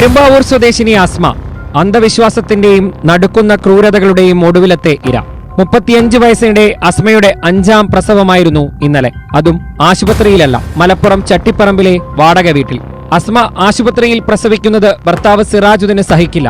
പെരുമ്പാവൂർ സ്വദേശിനി അസ്മ അന്ധവിശ്വാസത്തിന്റെയും നടുക്കുന്ന ക്രൂരതകളുടെയും ഒടുവിലത്തെ ഇര. 35 വയസ്സിനിടെ അസ്മയുടെ 5ാം പ്രസവമായിരുന്നു ഇന്നലെ. അതും ആശുപത്രിയിലല്ല, മലപ്പുറം ചട്ടിപ്പറമ്പിലെ വാടക വീട്ടിൽ. അസ്മ ആശുപത്രിയിൽ പ്രസവിക്കുന്നത് ഭർത്താവ് സിറാജുദ്ദീന് സഹിക്കില്ല.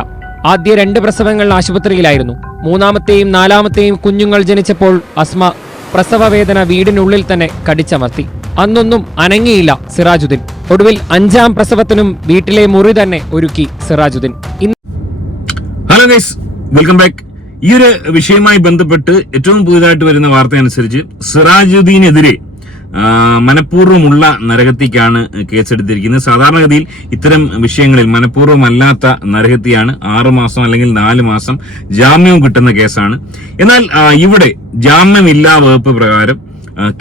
ആദ്യ 2 പ്രസവങ്ങൾ ആശുപത്രിയിലായിരുന്നു. 3ാമത്തെയും 4ാമത്തെയും കുഞ്ഞുങ്ങൾ ജനിച്ചപ്പോൾ അസ്മ പ്രസവവേദന വീടിനുള്ളിൽ തന്നെ കടിച്ചമർത്തി. അന്നൊന്നും അനങ്ങിയില്ല സിറാജുദ്ദീൻ. ഒടുവിൽ 5ാം പ്രസവത്തിനും വീട്ടിലെ മുറി തന്നെ ഒരുക്കി Sirajuddin. Hello guys, welcome back. ഈ ഒരു വിഷയവുമായി ബന്ധപ്പെട്ട് ഏറ്റവും പുതിയതായിട്ട് വരുന്ന വാർത്ത അനുസരിച്ച് സിറാജുദ്ദീനെതിരെ മനഃപൂർവ്വമുള്ള നരഹത്യക്കാണ് കേസെടുത്തിരിക്കുന്നത്. സാധാരണഗതിയിൽ ഇത്തരം വിഷയങ്ങളിൽ മനഃപൂർവ്വമല്ലാത്ത നരഹത്യയാണ് 6 മാസം അല്ലെങ്കിൽ 4 മാസം ജാമ്യവും കിട്ടുന്ന കേസാണ്. എന്നാൽ ഇവിടെ ജാമ്യമില്ലാ വകുപ്പ് പ്രകാരം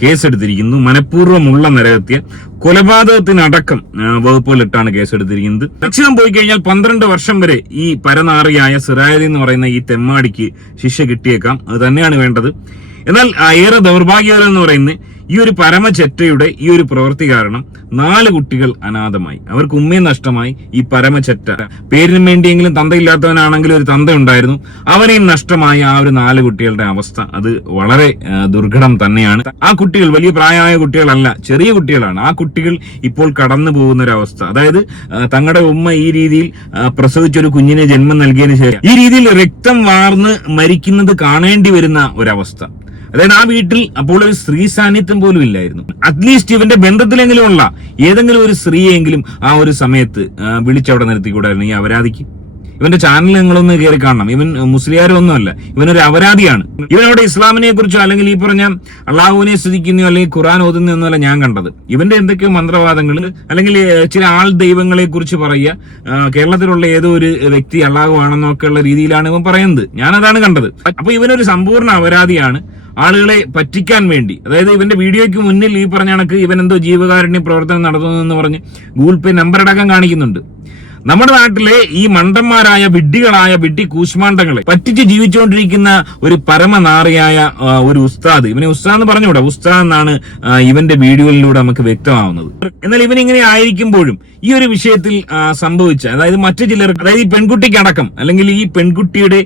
കേസെടുത്തിരിക്കുന്നു. മനഃപൂർവ്വമുള്ള നരഹത്യ, കൊലപാതകത്തിനടക്കം വകുപ്പുകളിട്ടാണ് കേസെടുത്തിരിക്കുന്നത്. മാക്സിമം പോയി കഴിഞ്ഞാൽ 12 വർഷം വരെ ഈ പരനാറിയായ സിറാജുദ്ദീൻ എന്ന് പറയുന്ന ഈ തെമ്മാടിക്ക് ശിക്ഷ കിട്ടിയേക്കാം. അത് തന്നെയാണ് വേണ്ടത്. എന്നാൽ ഏറെ ദൗർഭാഗ്യകരം എന്ന് പറയുന്നത് ഈ ഒരു പരമചെറ്റയുടെ ഈ ഒരു പ്രവൃത്തി കാരണം 4 കുട്ടികൾ അനാഥമായി. അവർക്ക് ഉമ്മയും നഷ്ടമായി. ഈ പരമചെറ്റ പേരിന് വേണ്ടിയെങ്കിലും തന്തയില്ലാത്തവനാണെങ്കിലും ഒരു തന്ത ഉണ്ടായിരുന്നു, അവനെയും നഷ്ടമായ ആ ഒരു 4 കുട്ടികളുടെ അവസ്ഥ അത് വളരെ ദുർഘടം തന്നെയാണ്. ആ കുട്ടികൾ വലിയ പ്രായമായ കുട്ടികളല്ല, ചെറിയ കുട്ടികളാണ്. ആ കുട്ടികൾ ഇപ്പോൾ കടന്നു പോകുന്ന ഒരു അവസ്ഥ, അതായത് തങ്ങളുടെ ഉമ്മ ഈ രീതിയിൽ പ്രസവിച്ചൊരു കുഞ്ഞിനെ ജന്മം നൽകിയതിനു ശേഷം ഈ രീതിയിൽ രക്തം വാർന്ന് മരിക്കുന്നത് കാണേണ്ടി വരുന്ന ഒരവസ്ഥ. അതായത് ആ വീട്ടിൽ അപ്പോൾ ഒരു സ്ത്രീ സാന്നിധ്യം പോലും ഇല്ലായിരുന്നു. അറ്റ്ലീസ്റ്റ് ഇവന്റെ ബന്ധത്തിലെങ്കിലും ഉള്ള ഏതെങ്കിലും ഒരു സ്ത്രീയെങ്കിലും ആ ഒരു സമയത്ത് വിളിച്ചവിടെ നിർത്തിക്കൂടായിരുന്നു ഈ അപരാധിക്ക്. ഇവന്റെ ചാനൽ നിങ്ങളൊന്ന് കയറി കാണണം. ഇവൻ മുസ്ലിയാരൊന്നുമല്ല, ഇവനൊരു അപരാധിയാണ്. ഇവനവിടെ ഇസ്ലാമിനെ കുറിച്ചോ അല്ലെങ്കിൽ ഈ പറഞ്ഞ അള്ളാഹുവിനെ സ്തുതിക്കുന്നോ അല്ലെങ്കിൽ ഖുർആൻ ഓതുന്നൊന്നുമല്ല ഞാൻ കണ്ടത്. ഇവന്റെ എന്തൊക്കെയോ മന്ത്രവാദങ്ങൾ അല്ലെങ്കിൽ ചില ആൾ ദൈവങ്ങളെ കുറിച്ച് പറയുക, കേരളത്തിലുള്ള ഏതോ ഒരു വ്യക്തി അള്ളാഹു ആണെന്നൊക്കെയുള്ള രീതിയിലാണ് ഇവൻ പറയുന്നത്. ഞാനതാണ് കണ്ടത്. അപ്പൊ ഇവനൊരു സമ്പൂർണ്ണ അപരാധിയാണ്. ആളുകളെ പറ്റിക്കാൻ വേണ്ടി, അതായത് ഇവന്റെ വീഡിയോയ്ക്ക് മുന്നിൽ ഈ പറഞ്ഞ കണക്ക് ഇവൻ എന്തോ ജീവകാരുണ്യ പ്രവർത്തനം നടത്തുന്നു പറഞ്ഞ് ഗൂഗിൾ പേ നമ്പർ അടക്കം കാണിക്കുന്നുണ്ട്. നമ്മുടെ നാട്ടിലെ ഈ മണ്ടന്മാരായ വിഡ്ഢികളായ വിഡ്ഢി കൂശ്മാണ്ടങ്ങളെ പറ്റിച്ച് ജീവിച്ചുകൊണ്ടിരിക്കുന്ന ഒരു പരമനാറിയായ ഒരു ഉസ്താദ്, ഇവനെ ഉസ്താദ് എന്ന് പറഞ്ഞുകൂടാ, ഉസ്താദ് എന്നാണ് ഇവന്റെ വീഡിയോയിലൂടെ നമുക്ക് വ്യക്തമാവുന്നത്. എന്നാൽ ഇവനിങ്ങനെ ആയിരിക്കുമ്പോഴും ഈ ഒരു വിഷയത്തിൽ സംഭവിച്ച, അതായത് മറ്റു ചിലർ, അതായത് ഈ പെൺകുട്ടിക്കടക്കം അല്ലെങ്കിൽ ഈ പെൺകുട്ടിയുടെ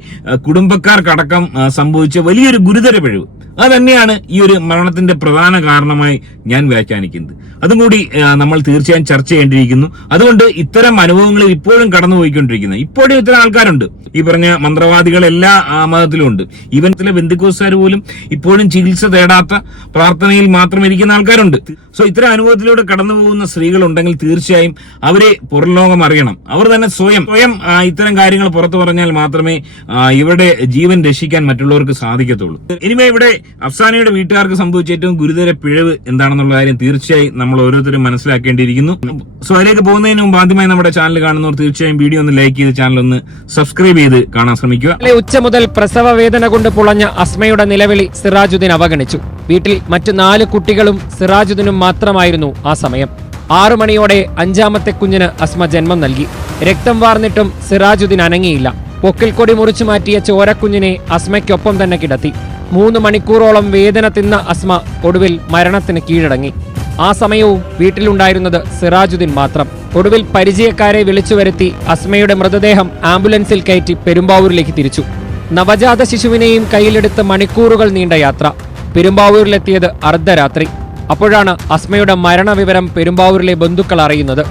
കുടുംബക്കാർക്കടക്കം സംഭവിച്ച വലിയൊരു ഗുരുതര പിഴവ്, അത് തന്നെയാണ് ഈ ഒരു മരണത്തിന്റെ പ്രധാന കാരണമായി ഞാൻ വ്യാഖ്യാനിക്കുന്നത്. അതും കൂടി നമ്മൾ തീർച്ചയായും ചർച്ച ചെയ്യേണ്ടിയിരിക്കുന്നു. അതുകൊണ്ട് ഇത്തരം അനുഭവങ്ങളിൽ ഇപ്പോഴും കടന്നുപോയിക്കൊണ്ടിരിക്കുന്നത് ഇപ്പോഴും ഇത്തരം ആൾക്കാരുണ്ട്. ഈ പറഞ്ഞ മന്ത്രവാദികൾ എല്ലാ മതത്തിലും ഉണ്ട്. ഈവൻ ബന്ധുക്കോസ്കാർ പോലും ഇപ്പോഴും ചികിത്സ തേടാത്ത പ്രാർത്ഥനയിൽ മാത്രം ഇരിക്കുന്ന ആൾക്കാരുണ്ട്. സോ ഇത്തരം അനുഭവത്തിലൂടെ കടന്നു പോകുന്ന സ്ത്രീകൾ ഉണ്ടെങ്കിൽ തീർച്ചയായും അവരെ പുറംലോകം അറിയണം. അവർ തന്നെ സ്വയം ഇത്തരം കാര്യങ്ങൾ പുറത്തു പറഞ്ഞാൽ മാത്രമേ ഇവരുടെ ജീവൻ രക്ഷിക്കാൻ മറ്റുള്ളവർക്ക് സാധിക്കത്തുള്ളൂ. ഇനിമേ ഇവിടെ അഫ്സാനയുടെ വീട്ടുകാർക്ക് സംഭവിച്ച ഏറ്റവും ഗുരുതര പിഴവ് എന്താണെന്നുള്ള കാര്യം തീർച്ചയായും നമ്മൾ ഓരോരുത്തരും മനസ്സിലാക്കേണ്ടിയിരിക്കുന്നു. സോ അതിലേക്ക് പോകുന്നതിന് മുമ്പ് ആദ്യമായി നമ്മുടെ ചാനൽ കാണുന്നവർ തീർച്ചയായും വീഡിയോ ഒന്ന് ലൈക്ക് ചെയ്ത് ചാനൽ ഒന്ന് സബ്സ്ക്രൈബ് ചെയ്ത് കാണാൻ ശ്രമിക്കുക. ഉച്ച മുതൽ പ്രസവ വേദന കൊണ്ട് പുളഞ്ഞ അസ്മയുടെ നിലവിളി സിറാജുദ്ദീൻ അവഗണിച്ചു. വീട്ടിൽ മറ്റ് 4 കുട്ടികളും സിറാജുദ്ദീനും മാത്രമായിരുന്നു ആ സമയം. 6 മണിയോടെ 5ാമത്തെ കുഞ്ഞിന് അസ്മ ജന്മം നൽകി. രക്തം വാർന്നിട്ടും സിറാജുദ്ദീൻ അനങ്ങിയില്ല. പൊക്കിൽ കൊടി മുറിച്ചു മാറ്റിയ ചോരക്കുഞ്ഞിനെ അസ്മയ്ക്കൊപ്പം തന്നെ കിടത്തി. 3 മണിക്കൂറോളം വേദന തിന്ന അസ്മ ഒടുവിൽ മരണത്തിന് കീഴടങ്ങി. ആ സമയവും വീട്ടിലുണ്ടായിരുന്നത് സിറാജുദ്ദീൻ മാത്രം. ഒടുവിൽ പരിചയക്കാരെ വിളിച്ചു വരുത്തി അസ്മയുടെ മൃതദേഹം ആംബുലൻസിൽ കയറ്റി പെരുമ്പാവൂരിലേക്ക് തിരിച്ചു. നവജാത ശിശുവിനെയും കയ്യിലെടുത്ത് മണിക്കൂറുകൾ നീണ്ട യാത്ര. പെരുമ്പാവൂരിലെത്തിയത് അർദ്ധരാത്രി. അപ്പോഴാണ് അസ്മയുടെ മരണവിവരം പെരുമ്പാവൂരിലെ ബന്ധുക്കൾ അറിയുന്നത്.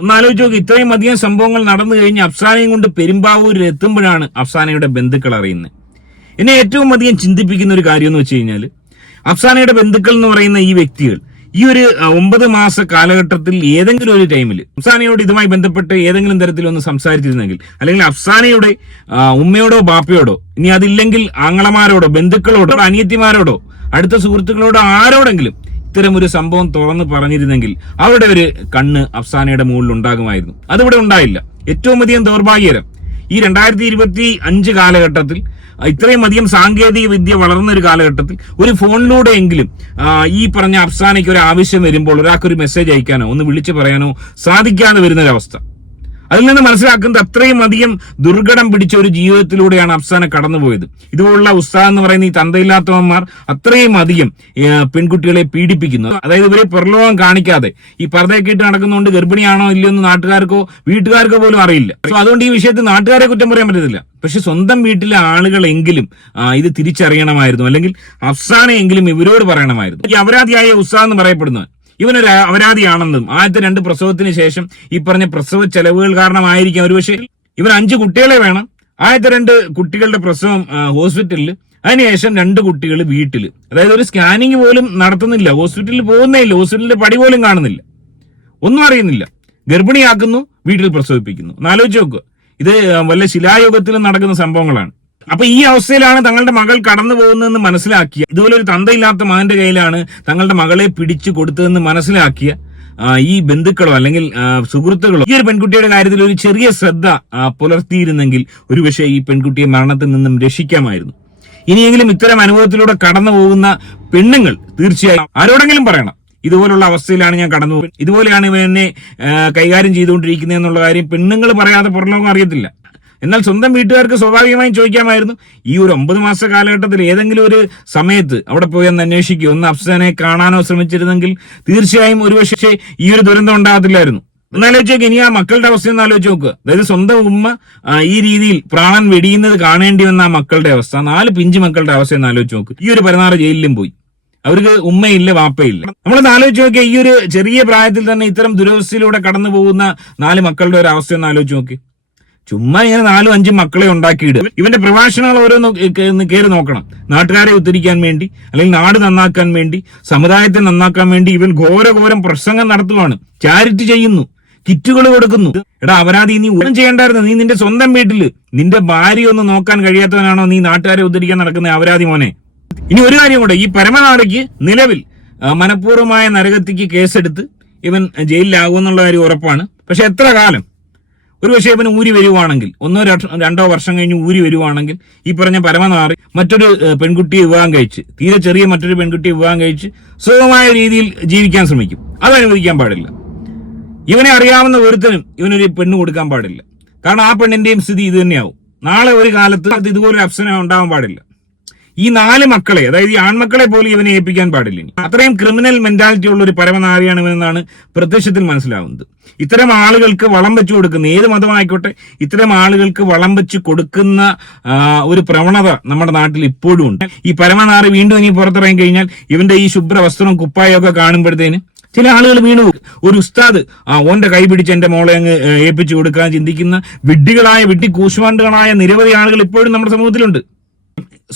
ഒന്നാലോചിച്ച് നോക്ക്, ഇത്രയും അധികം സംഭവങ്ങൾ നടന്നു കഴിഞ്ഞ് അഫ്സാനയും കൊണ്ട് പെരുമ്പാവൂരിൽ എത്തുമ്പോഴാണ് അഫ്സാനയുടെ ബന്ധുക്കൾ അറിയുന്നത്. എന്നെ ഏറ്റവും അധികം ചിന്തിപ്പിക്കുന്ന ഒരു കാര്യം എന്ന് വെച്ച് കഴിഞ്ഞാൽ, അഫ്സാനയുടെ ബന്ധുക്കൾ എന്ന് പറയുന്ന ഈ വ്യക്തികൾ ഈ ഒരു 9 മാസ കാലഘട്ടത്തിൽ ഏതെങ്കിലും ഒരു ടൈമിൽ അഫ്സാനയോട് ഇതുമായി ബന്ധപ്പെട്ട് ഏതെങ്കിലും തരത്തിലൊന്ന് സംസാരിച്ചിരുന്നെങ്കിൽ, അല്ലെങ്കിൽ അഫ്സാനയുടെ ഉമ്മയോടോ ബാപ്പയോടോ, ഇനി അതില്ലെങ്കിൽ ആങ്ങളമാരോടോ ബന്ധുക്കളോടോ അനിയത്തിമാരോടോ അടുത്ത സുഹൃത്തുക്കളോടോ ആരോടെങ്കിലും ഇത്തരം ഒരു സംഭവം തുറന്ന് പറഞ്ഞിരുന്നെങ്കിൽ അവരുടെ ഒരു കണ്ണ് അഫ്സാനയുടെ മുകളിൽ ഉണ്ടാകുമായിരുന്നു. അതിവിടെ ഉണ്ടായില്ല. ഏറ്റവും അധികം ദൗർഭാഗ്യകരം, ഈ 2025 കാലഘട്ടത്തിൽ ഇത്രയും അധികം സാങ്കേതിക വിദ്യ വളർന്ന ഒരു കാലഘട്ടത്തിൽ ഒരു ഫോണിലൂടെയെങ്കിലും ഈ പറഞ്ഞ അഫ്സാനയ്ക്ക് ഒരു ആവശ്യം വരുമ്പോൾ ഒരാൾക്കൊരു മെസ്സേജ് അയക്കാനോ ഒന്ന് വിളിച്ചു പറയാനോ സാധിക്കാതെ വരുന്നൊരവസ്ഥ. അതിൽ നിന്ന് മനസ്സിലാക്കുന്നത് അത്രയും അധികം ദുർഘടം പിടിച്ച ഒരു ജീവിതത്തിലൂടെയാണ് അഫ്സാന കടന്നുപോയത്. ഇതുപോലുള്ള ഉസ്താദ് എന്ന് പറയുന്ന ഈ തന്തയില്ലാത്തവന്മാർ അത്രയും അധികം പെൺകുട്ടികളെ പീഡിപ്പിക്കുന്നു. അതായത് ഇവരെ പുറലോകം കാണിക്കാതെ ഈ പർദ്ദയൊക്കെ ഇട്ട് നടക്കുന്നതുകൊണ്ട് ഗർഭിണിയാണോ ഇല്ലയോ എന്ന് നാട്ടുകാർക്കോ വീട്ടുകാർക്കോ പോലും അറിയില്ല. സോ അതുകൊണ്ട് ഈ വിഷയത്തിൽ നാട്ടുകാരെ കുറ്റം പറയാൻ പറ്റത്തില്ല. പക്ഷെ സ്വന്തം വീട്ടിലെ ആളുകളെങ്കിലും ഇത് തിരിച്ചറിയണമായിരുന്നു, അല്ലെങ്കിൽ അഫ്സാനെയെങ്കിലും ഇവരോട് പറയണമായിരുന്നു. ഈ അപരാധിയായ ഉസ്താദ് എന്ന് പറയപ്പെടുന്നത് ഇവനൊരു അപരാധിയാണെന്നും ആദ്യത്തെ 2 പ്രസവത്തിന് ശേഷം ഈ പറഞ്ഞ പ്രസവ ചെലവുകൾ കാരണമായിരിക്കാം ഒരുപക്ഷെ ഇവൻ 5 കുട്ടികളെ വേണം. ആദ്യത്തെ 2 കുട്ടികളുടെ പ്രസവം ഹോസ്പിറ്റലിൽ, അതിനുശേഷം 2 കുട്ടികൾ വീട്ടിൽ. അതായത് ഒരു സ്കാനിങ് പോലും നടത്തുന്നില്ല, ഹോസ്പിറ്റലിൽ പോകുന്നേ ഇല്ല, ഹോസ്പിറ്റലിന്റെ പടി പോലും കാണുന്നില്ല, ഒന്നും അറിയുന്നില്ല. ഗർഭിണിയാക്കുന്നു, വീട്ടിൽ പ്രസവിപ്പിക്കുന്നു. ആലോചിച്ച് നോക്കുക, ഇത് വല്ല ശിലായുഗത്തിലും നടക്കുന്ന സംഭവങ്ങളാണ്. അപ്പൊ ഈ അവസ്ഥയിലാണ് തങ്ങളുടെ മകൾ കടന്നു പോകുന്നതെന്ന് മനസ്സിലാക്കിയ, ഇതുപോലെ ഒരു തന്തയില്ലാത്ത മകന്റെ കയ്യിലാണ് തങ്ങളുടെ മകളെ പിടിച്ചു കൊടുത്തതെന്ന് മനസ്സിലാക്കിയ ഈ ബന്ധുക്കളോ അല്ലെങ്കിൽ സുഹൃത്തുക്കളോ ഈ ഒരു പെൺകുട്ടിയുടെ കാര്യത്തിൽ ഒരു ചെറിയ ശ്രദ്ധ പുലർത്തിയിരുന്നെങ്കിൽ ഒരുപക്ഷെ ഈ പെൺകുട്ടിയെ മരണത്തിൽ നിന്നും രക്ഷിക്കാമായിരുന്നു. ഇനിയെങ്കിലും ഇത്തരം അനുഭവത്തിലൂടെ കടന്നു പോകുന്ന പെണ്ണുങ്ങൾ തീർച്ചയായും ആരോടെങ്കിലും പറയണം, ഇതുപോലുള്ള അവസ്ഥയിലാണ് ഞാൻ കടന്നു പോകുന്നത്, ഇതുപോലെയാണ് ഇവ എന്നെ കൈകാര്യം ചെയ്തുകൊണ്ടിരിക്കുന്നത് എന്നുള്ള കാര്യം പെണ്ണുങ്ങൾ പറയാതെ പുറലോകം അറിയത്തില്ല. എന്നാൽ സ്വന്തം വീട്ടുകാർക്ക് സ്വാഭാവികമായും ചോദിക്കാമായിരുന്നു. ഈ ഒരു 9 മാസ കാലഘട്ടത്തിൽ ഏതെങ്കിലും ഒരു സമയത്ത് അവിടെ പോയി ഒന്ന് അന്വേഷിക്കുക, ഒന്ന് അഫ്സാനെ കാണാനോ ശ്രമിച്ചിരുന്നെങ്കിൽ തീർച്ചയായും ഒരുപക്ഷെ ഈ ഒരു ദുരന്തം ഉണ്ടാകത്തില്ലായിരുന്നു. എന്നാലോചിച്ച് നോക്കുക, ഇനി ആ മക്കളുടെ അവസ്ഥ ഒന്ന് ആലോചിച്ച് നോക്കുക. അതായത് സ്വന്തം ഉമ്മ ഈ രീതിയിൽ പ്രാണൻ വെടിയുന്നത് കാണേണ്ടി വന്ന ആ മക്കളുടെ അവസ്ഥ, 4 പിഞ്ചു മക്കളുടെ അവസ്ഥ എന്ന് ആലോചിച്ച് നോക്കുക. ഈ ഒരു 16 ജയിലിലും പോയി, അവർക്ക് ഉമ്മയില്ല വാപ്പയില്ല. നമ്മളൊന്ന് ആലോചിച്ച് നോക്കിയാൽ ഈ ഒരു ചെറിയ പ്രായത്തിൽ തന്നെ ഇത്തരം ദുരവസ്ഥയിലൂടെ കടന്നു പോകുന്ന 4 മക്കളുടെ ഒരു അവസ്ഥ ഒന്ന് ആലോചിച്ച് നോക്കി. ചുമ്മാ ഇങ്ങനെ 4-5 മക്കളെ ഉണ്ടാക്കിയിടുക. ഇവന്റെ പ്രഭാഷണങ്ങൾ ഓരോന്ന് കയറി നോക്കണം. നാട്ടുകാരെ ഉദ്ധരിക്കാൻ വേണ്ടി, അല്ലെങ്കിൽ നാട് നന്നാക്കാൻ വേണ്ടി, സമുദായത്തെ നന്നാക്കാൻ വേണ്ടി ഇവൻ ഘോരഘോരം പ്രസംഗം നടത്തുവാണ്, ചാരിറ്റി ചെയ്യുന്നു, കിറ്റുകൾ കൊടുക്കുന്നു. എടാ അപരാധി, നീ ഒന്നും ചെയ്യേണ്ടായിരുന്നു. നീ നിന്റെ സ്വന്തം വീട്ടില് നിന്റെ ഭാര്യ ഒന്ന് നോക്കാൻ കഴിയാത്തവനാണോ നീ നാട്ടുകാരെ ഉദ്ധരിക്കാൻ നടക്കുന്ന അപരാധി മോനെ? ഇനി ഒരു കാര്യം കൂടെ, ഈ പരമനാറിക്ക് നിലവിൽ മനഃപൂർവ്വമായ നരകത്തിക്ക് കേസെടുത്ത് ഇവൻ ജയിലിലാകുമെന്നുള്ള കാര്യം ഉറപ്പാണ്. പക്ഷെ എത്ര കാലം? ഒരുപക്ഷെ ഇവന് ഊരി വരുവാണെങ്കിൽ, 1-2 വർഷം കഴിഞ്ഞ് ഊരി വരുവാണെങ്കിൽ ഈ പറഞ്ഞ പരമനാറി മറ്റൊരു പെൺകുട്ടിയെ വിവാഹം കഴിച്ച്, തീരെ ചെറിയ മറ്റൊരു പെൺകുട്ടിയെ വിവാഹം കഴിച്ച് സുഖമായ രീതിയിൽ ജീവിക്കാൻ ശ്രമിക്കും. അത് അനുവദിക്കാൻ പാടില്ല. ഇവനെ അറിയാവുന്ന ഒരുത്തനും ഇവനൊരു പെണ്ണ് കൊടുക്കാൻ പാടില്ല. കാരണം ആ പെണ്ണിന്റെയും സ്ഥിതി ഇത് തന്നെയാവും. നാളെ ഒരു കാലത്ത് ഇതുപോലൊരു അപ്സന ഉണ്ടാവാൻ പാടില്ല. ഈ 4 മക്കളെ, അതായത് ഈ ആൺമക്കളെ പോലും ഇവനെ ഏൽപ്പിക്കാൻ പാടില്ല. അത്രയും ക്രിമിനൽ മെന്റാലിറ്റി ഉള്ള ഒരു പരമനാരിയാണ് ഇവനെന്നാണ് പ്രത്യക്ഷത്തിൽ മനസ്സിലാവുന്നത്. ഇത്തരം ആളുകൾക്ക് വളം വെച്ചു കൊടുക്കുന്ന, ഏത് മതമായിക്കോട്ടെ, ഇത്തരം ആളുകൾക്ക് വളം വെച്ച് കൊടുക്കുന്ന ഒരു പ്രവണത നമ്മുടെ നാട്ടിൽ ഇപ്പോഴും ഉണ്ട്. ഈ പരമനാറി വീണ്ടും ഇനി പുറത്തിറങ്ങി കഴിഞ്ഞാൽ ഇവന്റെ ഈ ശുഭ്ര വസ്ത്രവും കുപ്പായൊക്കെ കാണുമ്പോഴത്തേന് ചില ആളുകൾ വീണു. ഒരു ഉസ്താദ് ഓന്റെ കൈ പിടിച്ച് എന്റെ മോളെ അങ്ങ് ഏൽപ്പിച്ചു കൊടുക്കാൻ ചിന്തിക്കുന്ന വിഡ്ഢി കൂശുവാണ്ടുകളായ നിരവധി ആളുകൾ ഇപ്പോഴും നമ്മുടെ സമൂഹത്തിലുണ്ട്.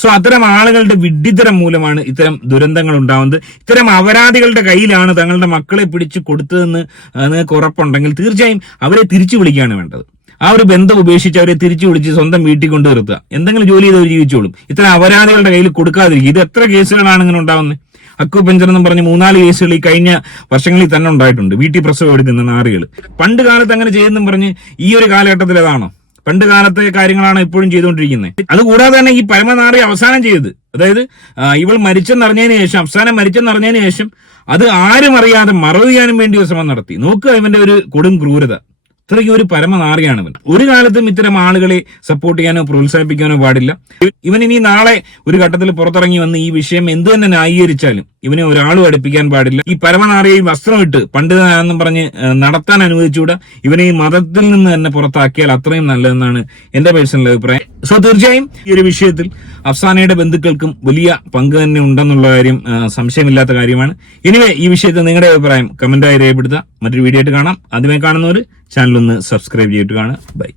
സോ അത്തരം ആളുകളുടെ വിഡ്ഢിത്തരം മൂലമാണ് ഇത്തരം ദുരന്തങ്ങൾ ഉണ്ടാവുന്നത്. ഇത്തരം അപരാധികളുടെ കയ്യിലാണ് തങ്ങളുടെ മക്കളെ പിടിച്ചു കൊടുത്തതെന്ന് നിങ്ങൾക്ക് ഉറപ്പുണ്ടെങ്കിൽ തീർച്ചയായും അവരെ തിരിച്ചു വിളിക്കുകയാണ് വേണ്ടത്. ആ ഒരു ബന്ധം ഉപേക്ഷിച്ച് അവരെ തിരിച്ചു വിളിച്ച് സ്വന്തം വീട്ടിൽ കൊണ്ടു നിർത്തുക. എന്തെങ്കിലും ജോലി ചെയ്ത് അവർ ജീവിച്ചോളും. ഇത്തരം അപരാധികളുടെ കയ്യിൽ കൊടുക്കാതിരിക്കുക. ഇത് എത്ര കേസുകളാണ് ഇങ്ങനെ ഉണ്ടാവുന്നത്? അക്വപഞ്ചർ എന്നും പറഞ്ഞ് 3-4 കേസുകൾ ഈ കഴിഞ്ഞ വർഷങ്ങളിൽ തന്നെ ഉണ്ടായിട്ടുണ്ട്. വീട്ടിൽ പ്രസവം എടുക്കുന്ന നാറികൾ. പണ്ട് കാലത്ത് അങ്ങനെ ചെയ്യുന്നെന്നും പറഞ്ഞ് ഈ ഒരു കാലഘട്ടത്തിൽ അതാണോ? പണ്ട് കാലത്തെ കാര്യങ്ങളാണ് ഇപ്പോഴും ചെയ്തുകൊണ്ടിരിക്കുന്നത്. അതുകൂടാതെ തന്നെ ഈ പരമനാറി അവസാനം ചെയ്തത്, അതായത് ഇവൾ മരിച്ചെന്നറിഞ്ഞതിന് ശേഷം, അഫ്സാന മരിച്ചെന്നറിഞ്ഞതിന് ശേഷം അത് ആരും അറിയാതെ മറവ് ചെയ്യാനും വേണ്ടി ഒരു ശ്രമം നടത്തി. നോക്കുക ഇവന്റെ ഒരു കൊടും ക്രൂരത. ഇത്രയ്ക്ക് ഒരു പരമനാറിയാണ് ഇവൻ. ഒരു കാലത്തും ഇത്തരം ആളുകളെ സപ്പോർട്ട് ചെയ്യാനോ പ്രോത്സാഹിപ്പിക്കാനോ പാടില്ല. ഇവൻ ഇനി നാളെ ഒരു ഘട്ടത്തിൽ പുറത്തിറങ്ങി വന്ന് ഈ വിഷയം എന്ത് തന്നെ ന്യായീകരിച്ചാലും ഇവനെ ഒരാളും അടുപ്പിക്കാൻ പാടില്ല. ഈ പരമനാറിയെ വസ്ത്രം ഇട്ട് പണ്ഡിതനാണെന്നും പറഞ്ഞ് നടത്താൻ അനുവദിച്ചുകൂടാ. ഇവനെ ഈ മതത്തിൽ നിന്ന് തന്നെ പുറത്താക്കിയാൽ അത്രയും നല്ലതെന്നാണ് എന്റെ പേഴ്സണൽ അഭിപ്രായം. സോ തീർച്ചയായും ഈ ഒരു വിഷയത്തിൽ അഫ്സാനയുടെ ബന്ധുക്കൾക്കും വലിയ പങ്ക് തന്നെ ഉണ്ടെന്നുള്ള കാര്യം സംശയമില്ലാത്ത കാര്യമാണ്. എനിവേ ഈ വിഷയത്തിൽ നിങ്ങളുടെ അഭിപ്രായം കമന്റായി രേഖപ്പെടുത്തുക. മറ്റൊരു വീഡിയോ ആയിട്ട് കാണാം. ആദ്യമേ കാണുന്നവർ ചാനൽ ഒന്ന് സബ്സ്ക്രൈബ് ചെയ്തിട്ട് കാണുക. ബൈ.